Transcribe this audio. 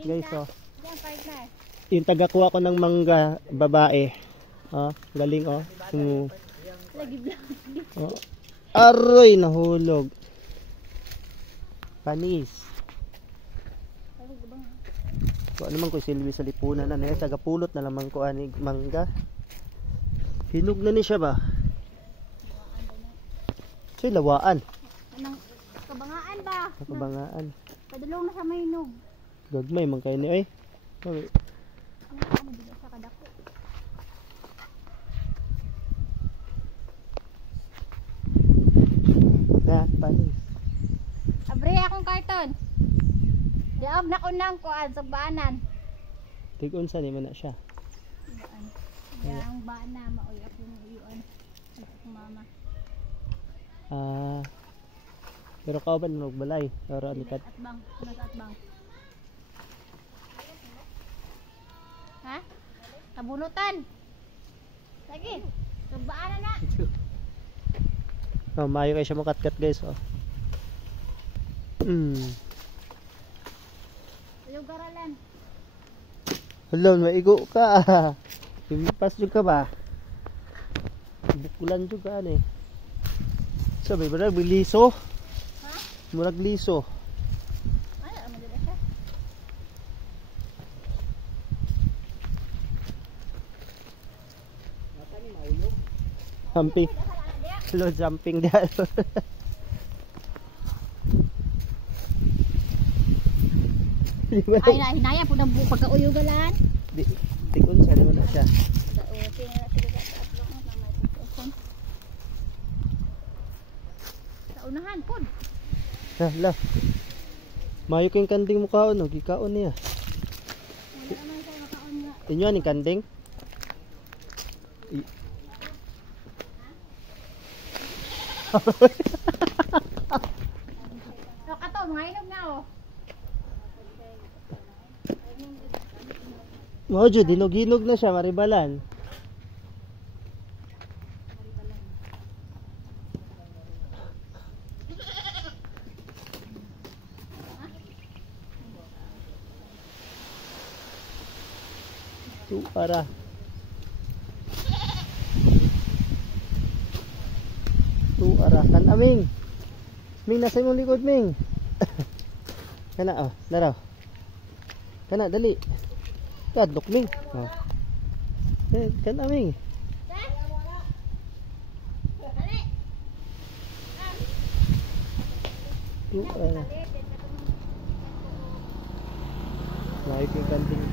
Guys, oh. Yan, partner. Yung tagakuha ko ng mangga, babae. Oh, galing, oh. Lagi blank. Oh. Aroy, nahulog. Panis. So, ano man ko silbi sa lipunan na niya, tagapulot na lamang ko ani mangga. Hinog na ni siya ba? So, lawaan. Anong kabangaan ba? Kabangaan. Padulong na sa mainog. Gagmay man kayo ni, oy. Ano dito sa kadako? Na, panis. Abre akong karton. Diab na ko nang kuan sa baanan. Tigun sa ni man na siya. Baan. Yang baana maoy akong uyuan. Akong mama. Ah. Pero kao ba nagbalay? Pero ano kat? Atbang, nasa atbang. Ha? Kabunutan. Lagi. Kabaana na. Oh, mayo kayo siya makatkat guys, oh. Ayaw garalan. Hello, maigo ka. Himpas juga ba? Bukulan juga ani. Sabi ba liso? Ha? Murag liso. Ano naman dito siya? Jumping. Hello, jumping dahil. Ay na hinaya po nang pagkauyugalan. Di, tikon sa naman na siya. Sa unahan pud. Hala. Mayo kayong kanding mukhaon, no? Gikaon niya. Wala naman siya makaon nga. Inyo ni kanding? So kato mga inog na oh. Mo jud dinog-hinog na siya, maribalan. Para kan aming Ming nasa imong likod Ming. Kana oh laraw kana dali kadlok Ming oh. Kan aming tuara laik yung kanting